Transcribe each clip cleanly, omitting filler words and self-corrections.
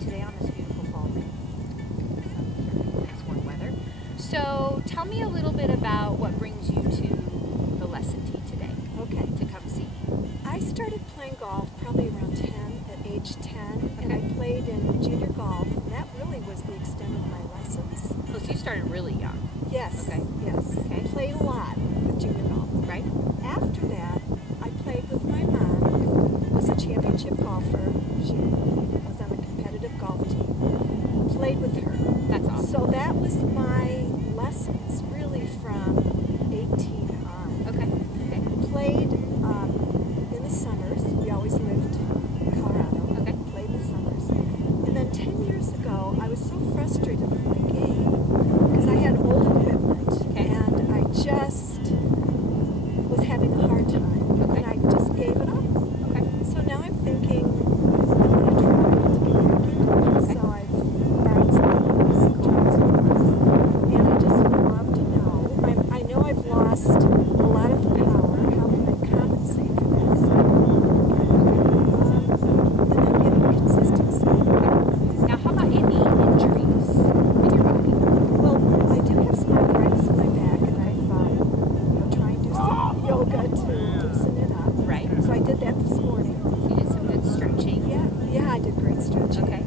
today on this beautiful fall day. Nice warm weather. So tell me a little bit about what brings you to the lesson tee today. Okay. To come see. I started playing golf probably around 10, at age 10, and I played in junior golf. And that really was the extent of my lessons. Oh, so you started really young. Yes. Okay. Yes. Okay. I played a lot with junior golf. Right. After that, I played with my mom, who was a championship golfer. She was on a competitive golf team. Played with her. That's awesome. So that was my lessons, really, from 18 on. Okay. Okay. Played in the summers. We always lived in Colorado. Okay. Played in the summers. And then 10 years ago, I was so frustrated with my game because I had old equipment. Okay. And I just was having a hard time. Okay. And I just gave it up. Okay. So now I'm thinking, I'm going to try to get back into it. Okay. So I've borrowed some tools. And I just would love to know. I know I've lost a lot of power. How can I compensate for that? And then getting consistency. Now, how about any injuries in your body? Well, I do have some arthritis in my back, and I've trying to do some yoga to loosen it up. Right. So I did that this morning. So you did some good stretching. Yeah, I did great stretching. Okay.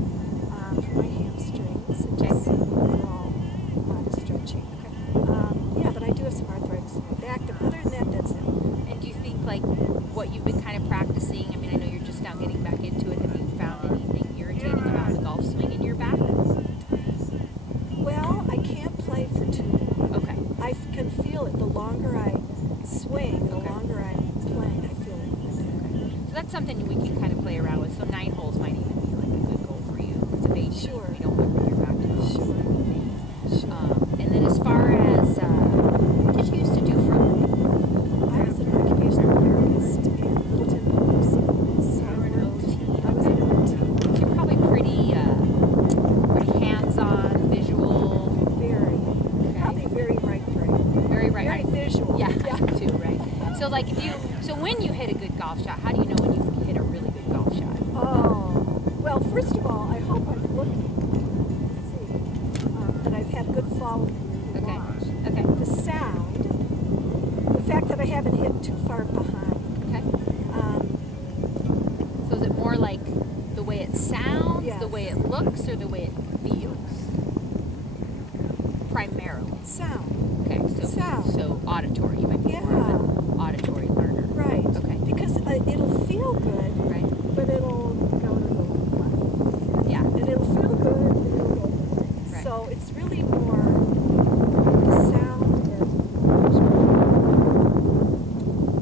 For my hamstrings and Okay. just overall body stretching. Okay. Yeah, but I do have some arthritis in my back. But other than that, that's it. And do you think, like, what you've been kind of practicing, I mean, I know you're just now getting back into it, have you found anything irritating about the golf swing in your back? Well, I can't play for too long. Okay. I can feel it. The longer I swing, the Okay. longer I'm playing, I feel it in my back. So that's something we can kind of play around with. So 9 holes might even be like a good goal for you. It's a base. Sure. You don't want to your back to Sure. And then as far as, what did you used to do for a living? I was an occupational therapist in Littleton Public Schools. So You were an OT. I was an OT. So you're probably pretty hands-on, visual. Very. Okay. Probably very right brain. Very right. Very visual. Yeah, too, right. So like so when you hit a good golf shot, how do you know when you hit a really good golf shot? Oh, well, first of all, I hope I'm looking to see that I've had good follow-through to Okay. launch. Okay. The sound, the fact that I haven't hit too far behind. Okay. So is it more like the way it sounds, Yes. the way it looks, or the way it feels? Primarily. Sound. Okay. So Sound. so auditory. You might be more of an auditory learner. Right. Okay. Because it'll feel good, Right. but it'll go to the left. Yeah. And it'll feel good, and it'll go to the right. Right. So it's really more the sound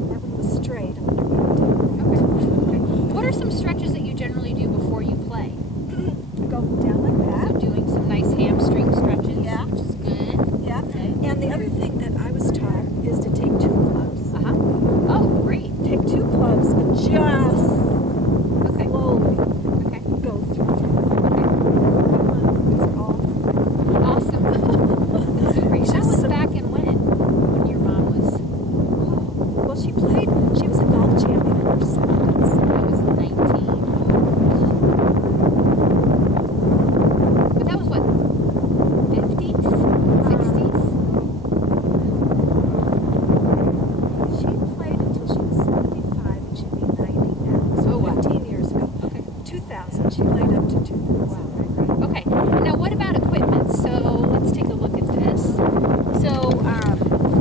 and everything was straight. I'm going to Okay. What are some stretches that you generally do before you play? go down like So that. doing some nice hamstring stretches, Yeah. which is good. Yeah. Okay. And the other thing that I was taught is to take 2 clubs. Oh, great. Take 2 clubs and just Okay. slowly Okay. go through. Okay. It's all Awesome. That's great. That was back in when your mom was, well, she was a golf champion in her 70s. I was 19. But that was what, 50s? 60s? She played until she was 75 and she'd be 90 now. So Oh, wow. 15 years ago. Okay. 2000. She played up to 2000. Okay. Now what about equipment? So let's take a look at this. So,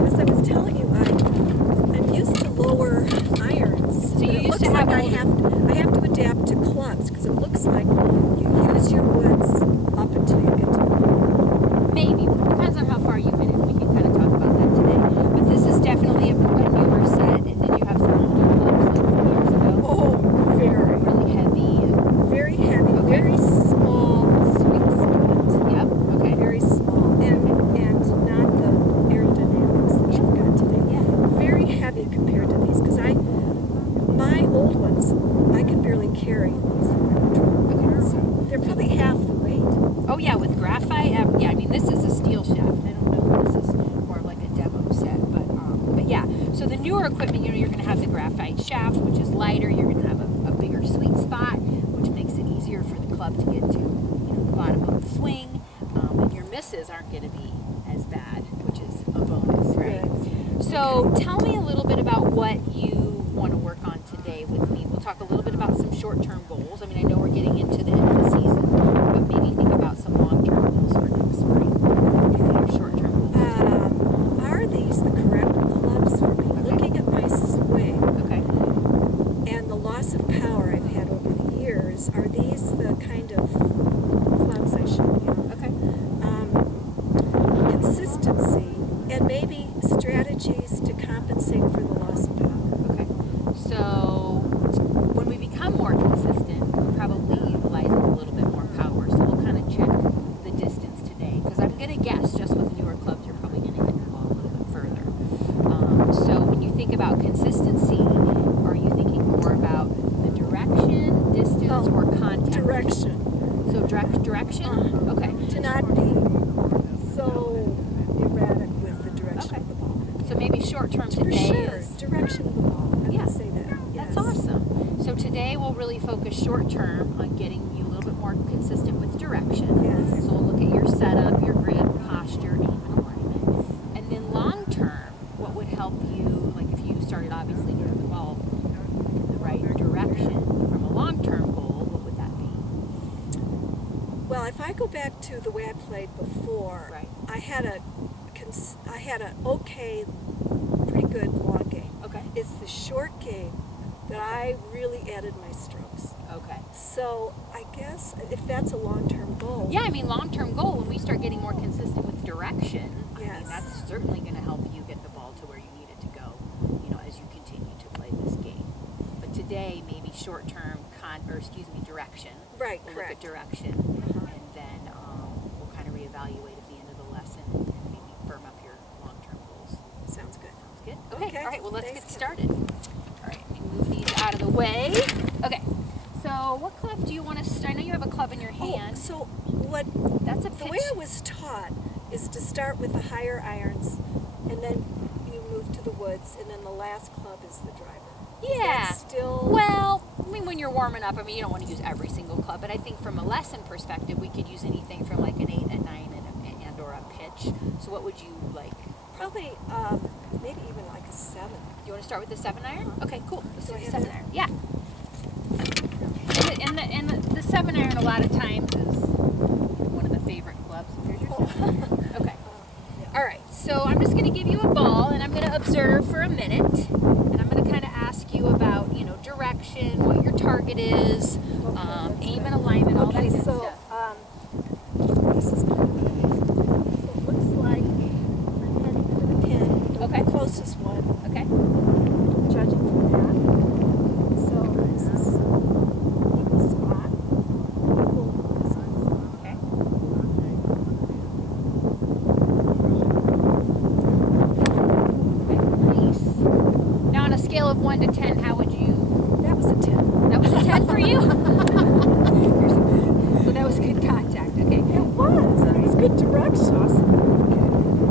As I was telling you, I'm used to lower irons. So you But it used looks to have like I have to adapt to clubs because it looks like you use your woods up until you get to the maybe. Depends on how far you hit it. We can kind of talk about that today. But this is definitely a newer set. And then you have some older clubs like from years ago. Oh, very. Really heavy. Very heavy, very small sweet spot. Yep. Okay. Very small, and not the aerodynamics that you've got today. Yeah. Very heavy compared to these, because my old ones, I can barely carry these. Okay. So they're probably half the weight. Oh yeah, with graphite. Yeah, I mean this is a steel shaft. I don't know if this is more of like a demo set, but yeah. So the newer equipment, you're going to have the graphite shaft, which is lighter. You're going to have a bigger sweet spot, which makes it easier for the club to get to. So tell me a little bit about what you want to work on today with me. We'll talk a little bit about some short-term goals. I mean, I know we're getting into the end of the season, but maybe think about some long-term goals for next spring. Your short-term goals. Are these the correct clubs for me? Okay. Looking at my swing Okay. and the loss of power I've had over the years, are these the kind of clubs I should be on? Okay. Consistency and maybe strategies to compensate for the loss of power. Okay. So when we become more consistent, we're probably utilizing a little bit more power. So we'll kind of check the distance today. Because I'm going to guess just with newer clubs, you're probably going to hit the ball a little bit further. So when you think about consistency, are you thinking more about the direction, distance, or contact? Direction. So direction? Okay. To not be so erratic with the direction Okay. of the ball. So maybe short term For today sure, is... direction of the ball. I Yeah. would say that. Yes. That's awesome. So today we'll really focus short term on getting you a little bit more consistent with direction. Yes. So we'll look at your setup, your grip, posture, aim, and alignment. And then long term, what would help you, like if you started obviously getting the ball in the right direction from a long term goal, what would that be? Well, if I go back to the way I played before, Right. I had an okay, pretty good long game. Okay. It's the short game that I really added my strokes. Okay. So I guess if that's a long-term goal. Yeah, I mean, long-term goal, when we start getting more consistent with direction, I mean, Yes. that's certainly going to help you get the ball to where you need it to go, you know, as you continue to play this game. But today, maybe short-term direction. Right, We'll look at correct. direction, and then we'll kind of reevaluate at the end of the lesson and maybe firm up your long-term goals. Sounds good. Sounds good? Okay, Okay. all right, well, let's Thanks, get started. All right, let me move these out of the way. Okay, so what club do you want to I know you have a club in your hand. Oh, so what? That's a The pitch. way I was taught is to start with the higher irons, and then you move to the woods, and then the last club is the driver. Is Yeah. that still? Well, I mean, when you're warming up, I mean, you don't want to use every single club, but I think from a lesson perspective, we could use anything from like an 8, a 9, and or a pitch. So what would you like? Probably, maybe even like a 7. You want to start with the 7-iron? Okay, cool. Let's do Do I the have 7-iron. Yeah. And the 7-iron a lot of times is one of the favorite clubs. Here's your 7-iron. Okay. All right. So I'm just going to give you a ball, and I'm going to observe for a minute, and I'm going to kind of ask you about, you know, direction, what your target is, aim and alignment, all that Okay, good so stuff. this is kind of so it looks like I'm heading for the pin, Okay. the closest one, Okay. judging from that. So this is equal spot, equal distance. Okay. Okay. Nice. Now on a scale of 1 to 10, how would you? That was a 10. That was a 10 for you? So that was good contact. Okay. It was. It was good direction.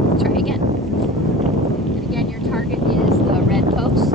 Let's try again. And again, your target is the red post.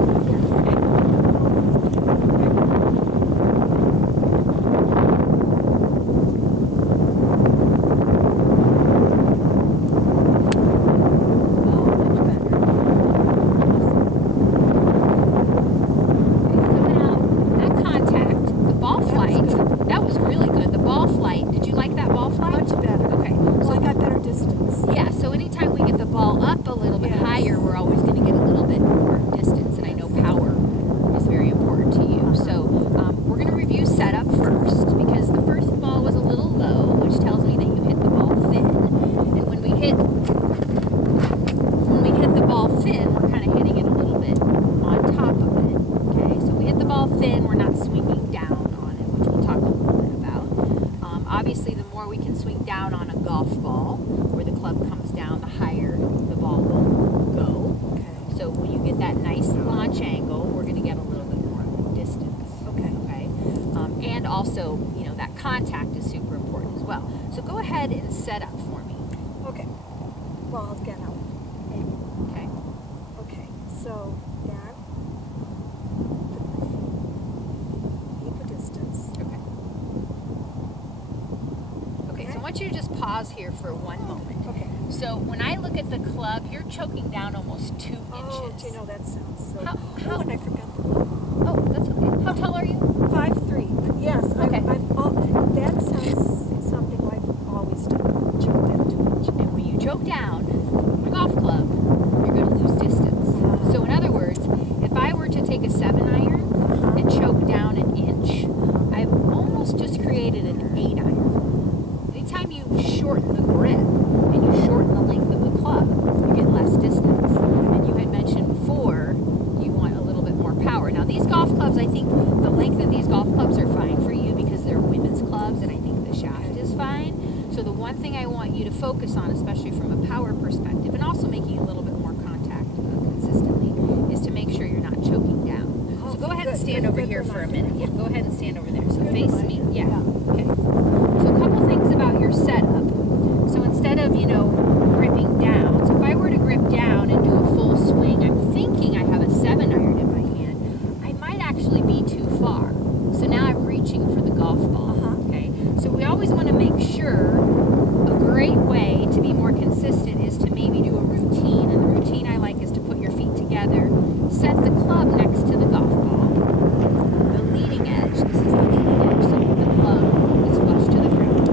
Obviously, the more we can swing down on a golf ball, where the club comes down, the higher the ball will go. Okay. So when you get that nice launch angle, we're going to get a little bit more distance. Okay. Okay. And also, you know, that contact is super important as well. So go ahead and set up for me. Okay. Well, again, I'll aim. Okay. Okay. So that. Equidistance. Okay. Okay. So I want you to just pause here for one moment. Okay. So when I look at the club, you're choking down almost 2 Oh, inches. do you know, that sounds so... How- Oh, and I forgot the... Oh, that's okay. How tall are you? 5'3". Yes, Okay. That sounds something I've always done. Choke down 2 inches. And when you choke down a golf club, you're going to lose distance. So in other words, if I were to take a 7-iron and choke down an inch, I've almost just created an 8-iron. Anytime you shorten the grip and you shorten the length of the club, you get less distance. And you had mentioned before you want a little bit more power. Now these golf clubs, I think the length of these golf clubs are fine for you because they're women's clubs, and I think the shaft is fine. So the one thing I want you to focus on, especially from a power perspective, and also making a little bit more contact consistently, is to make sure you're not choking down. So go ahead and stand over here for a minute. Yeah, go ahead and stand over there. So face me. Yeah. Okay. So a couple things about your setup. So instead of, gripping down, so if I were to grip down and do a full swing, I'm thinking I have a 7-iron in my hand. I might actually be too far. So now I'm reaching for the golf ball. Okay. So we always want to make sure a great way to be more consistent is to maybe do a routine. And the routine I like is to put your feet together, set the club next to the golf ball. The leading edge, this is the leading edge, so the club is flush to the ground.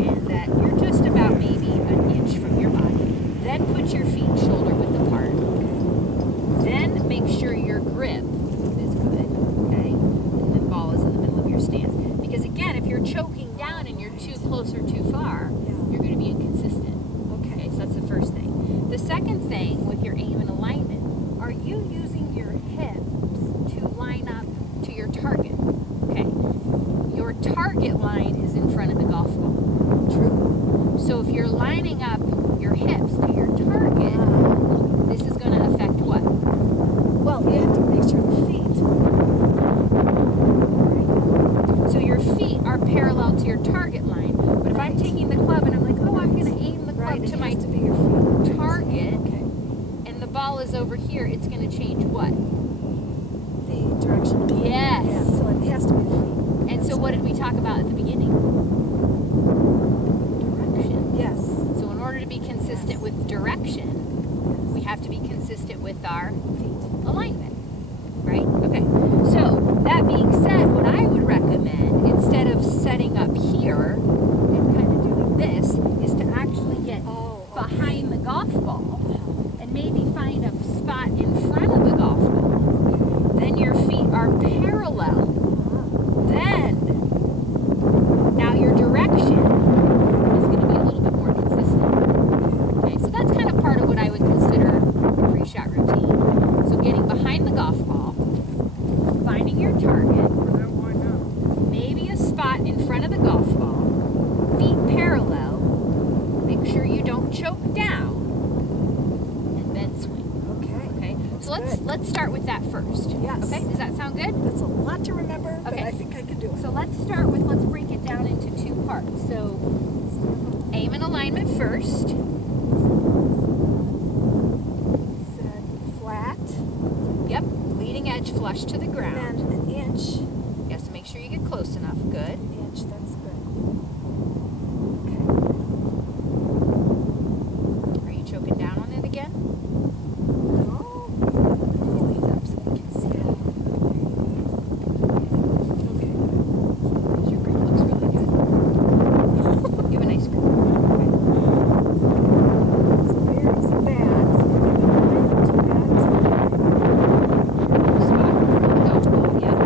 And that you're just about maybe an inch from your body. Then put your feet shoulder width apart. Then make sure your grip is good, okay? And the ball is in the middle of your stance. Because again, if you're choking down and you're too close or too far, you're going to be inconsistent. Okay, so that's the first thing. The second thing with your aim and alignment, are you using your hips to line up to your target? Okay, your target line is in front of the golf ball. True. So if you're lining up your hips to your target, this is going to affect what? Well, you have to make sure the feet. So your feet are parallel to your target line. But if I'm taking the club and I'm like, oh, I'm going to aim the club to my target, and the ball is over here, it's going to change what? The direction. Yes. Yeah, so it has to be the feet. And so what did we talk about at the beginning? Direction. Yes. So in order to be consistent with direction, we have to be consistent with our feet alignment. Right? Okay. So that being said, what I would recommend, instead of setting up here and kind of doing this, is to actually get behind the golf ball and maybe find a spot in front of the golf ball. Then your feet are parallel. Then, now your direction is going to be a little bit more consistent. Okay, so that's kind of part of what I would consider a pre-shot routine. So getting behind the golf ball, finding your target, maybe a spot in front of the golf ball, feet parallel, make sure you don't choke down, and then swing. Okay. So let's start with that first. Yes. Okay. Does that sound good? That's a lot to remember, but Okay. I think I can do it. So let's break it down into 2 parts. So aim and alignment first. Set flat. Yep. Leading edge flush to the ground. And an inch. Yes. So make sure you get close enough. Good. An inch, that's good. Okay. Are you choking down on it again? No. These up so I can see it. Okay. Because your grip looks really good. Give a nice grip. So there's that. So I'm going to that. Spot. Golf ball. Yeah.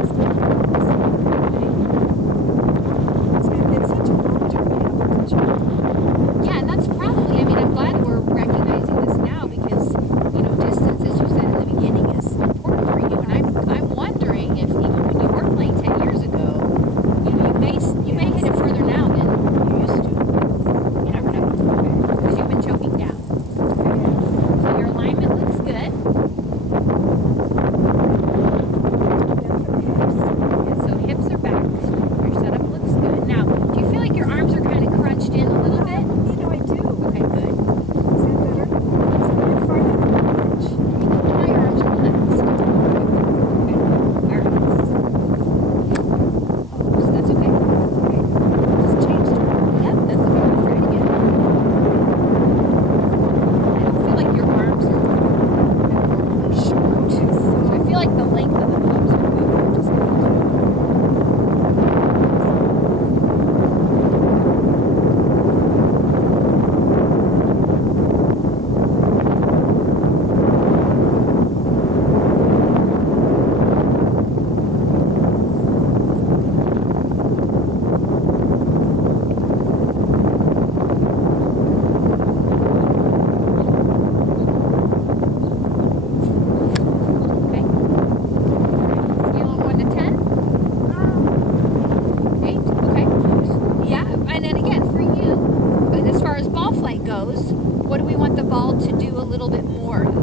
what do we want the ball to do a little bit more of?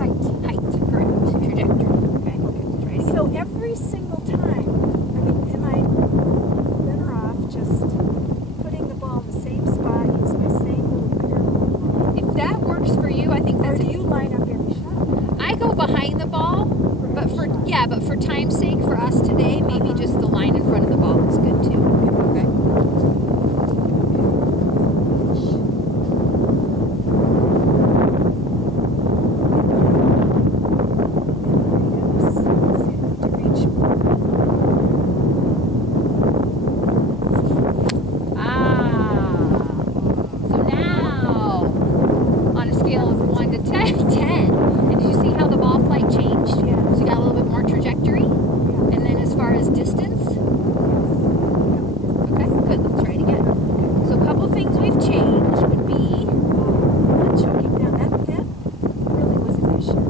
Height. Height, correct. Trajectory. Okay. Let's try it again. So every single time, I mean, am I better off just putting the ball in the same spot, use my same little curve? If that works for you, I think Or that's do you line up every shot? I go behind the ball, but for time's sake, for us today, maybe just the line in front of the ball is good too. Okay. So now, on a scale of 1 to 10, and did you see how the ball flight changed? Yes. So you got a little bit more trajectory, Yeah. and then as far as distance, okay, good. Let's try it again. So a couple things we've changed would be, Not choking down. That really was an issue.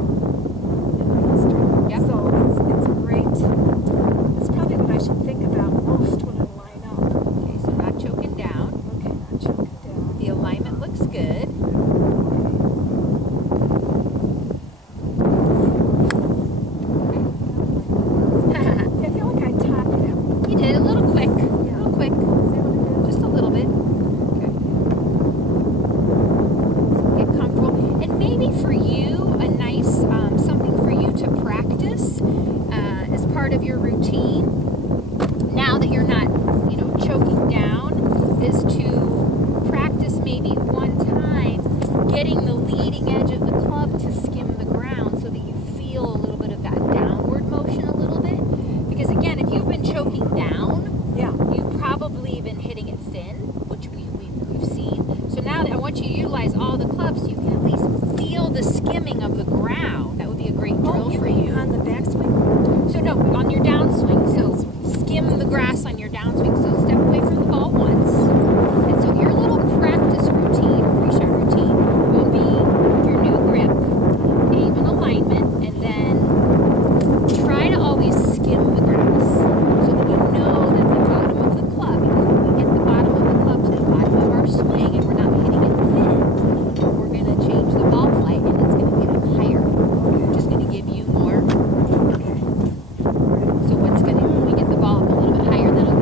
Yep. So it's great. It's probably what I should think about most when I line up. okay, so not choking down. Okay, not choking down. The alignment looks good. I feel like I topped him. You did a little quick, Yeah. a little quick, Is that what it is? just a little bit. Okay. Get comfortable, and maybe for you, a nice something for you to practice as part of your routine. Now that you're not, choking down, is to practice maybe one time getting the leading edge of the club to skim the ground, so that you feel a little bit of that downward motion a little bit. Because again, if you've been choking down, Yeah. you've probably been hitting it thin, which we've seen. So now I want you to utilize all the clubs so you can at least feel the skimming of the ground. That would be a great drill for you. On the backswing? So no, on your downswing. So skim the grass on your downswing. So step away from the ball once. And so your little practice routine, pre-shot routine, will be your new grip, aim and alignment, and then try to always skim the grass so that you know that the bottom of the club, because when we get the bottom of the club to the bottom of our swing and we're not hitting it thin, we're going to change the ball flight and it's going to get up higher. We're just going to give you more. Okay. So what's going to, when we get the ball up a little bit higher, that'll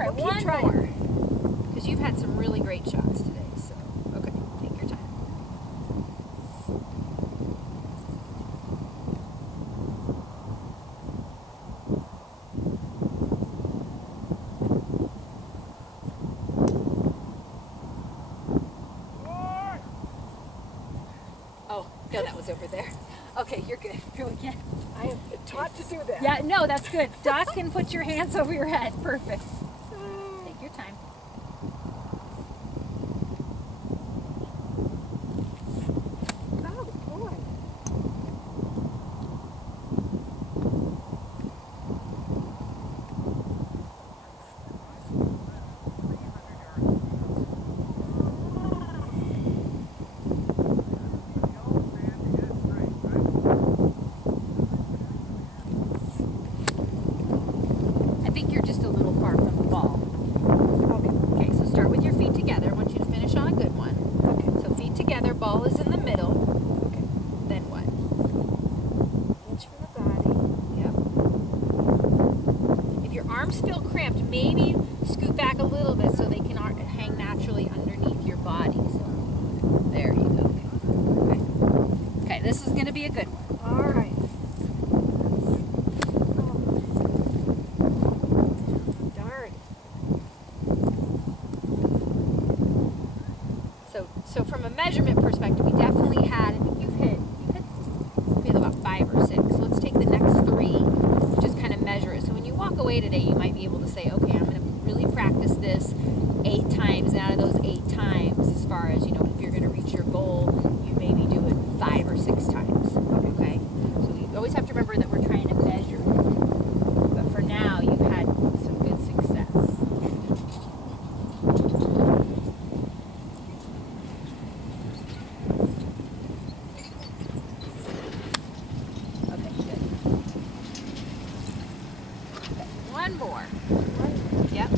try We'll keep one trying. more. Because you've had some really great shots today. So, okay, take your time. Oh, no, that was over there. Okay, you're good. Go again. I am taught to do that. Yeah, no, that's good. Doc can put your hands over your head. Perfect. Take your time. Oh, boy. I think you're just a little far from the ball. Okay. Okay, so start with your feet together. I want you to finish on a good one. Okay. So feet together, ball is in the middle. Okay. Then what? Inch from the body. Yep. If your arms feel cramped, maybe scoot back a little bit so they can hang naturally underneath your body. So there you go. Okay. Okay, this is going to be a good one. All right. Oh. Darn. So from a measurement perspective, we definitely had, I think you've hit maybe about 5 or 6. So let's take the next 3, just kind of measure it. So when you walk away today, you might be able to say, okay, I'm going to really practice this 8 times. And out of those 8 times, as far as, you know, if you're going to reach your goal, you maybe do it 5 or 6 times. Okay? So you always have to remember that we're trying to measure it. But for now, you've had some good success. Okay, good. Okay, one more. Yep.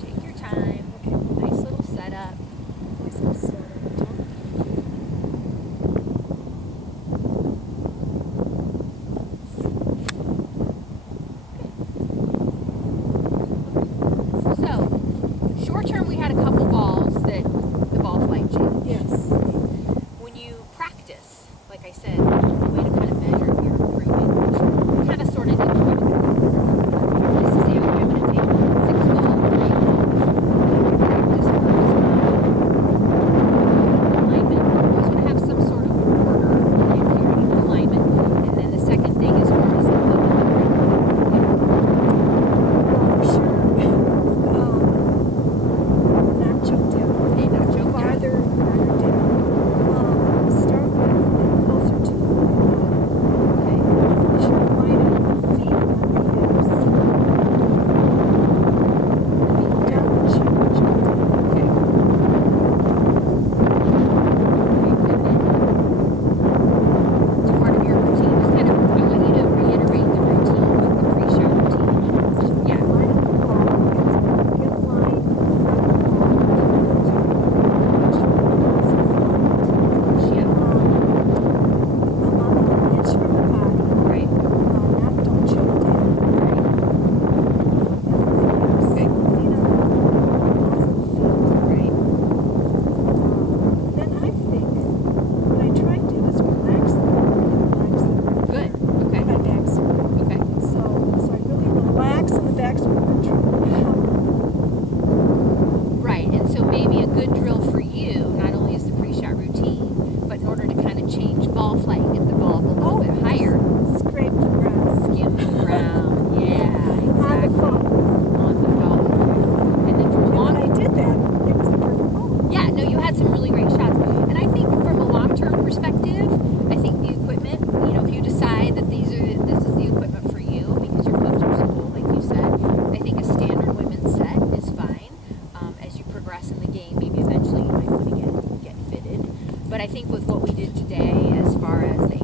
Take your time. Okay. Nice little setup. This is so So, short term, we had a couple balls that the ball flight changed. yes. When you practice, like I said, the way to kind of measure if you're improving, which we kind of sort of did here. This is the I'm going to take 6 balls, 3 balls. Practice first. Alignment. You always want to have some sort of order in your alignment. And then the second thing is what is the Well, for sure. Not choke down. Okay, not choke down. Farther down. Start with closer to the Okay. should line up feet on the hips. Down the choke down. Okay. It's part of your routine. Just kind of, I want you to reiterate the routine, the pre-shot routine. Yeah. Line up the ball. Get a line from the ball. Yeah. About an inch from the body. Right. Not don't choke down. Right. Okay. Feet on the balls of the feet. Right. Then I think what I try to do is relax them. Good. My Okay. back circle. Okay. So I really relax in the back circle and try to Right. And so maybe a good drill for you, not only is the pre-shot routine, but in order to kind of change ball flight and get the ball up a little bit higher, scrape the grass. skim the ground. Yeah. On the Exactly. phone. On the phone. And then from And long when I did that, it was the perfect ball. Yeah, no, you had some really great shots. And I think from a long-term perspective, I think the equipment, you know, if you decide that this is the equipment for you because your clubs are so old, like you said, I think a standard women's set is fine. As you progress in the game, maybe eventually you might want to get fitted. But I think with what we did today, as far as the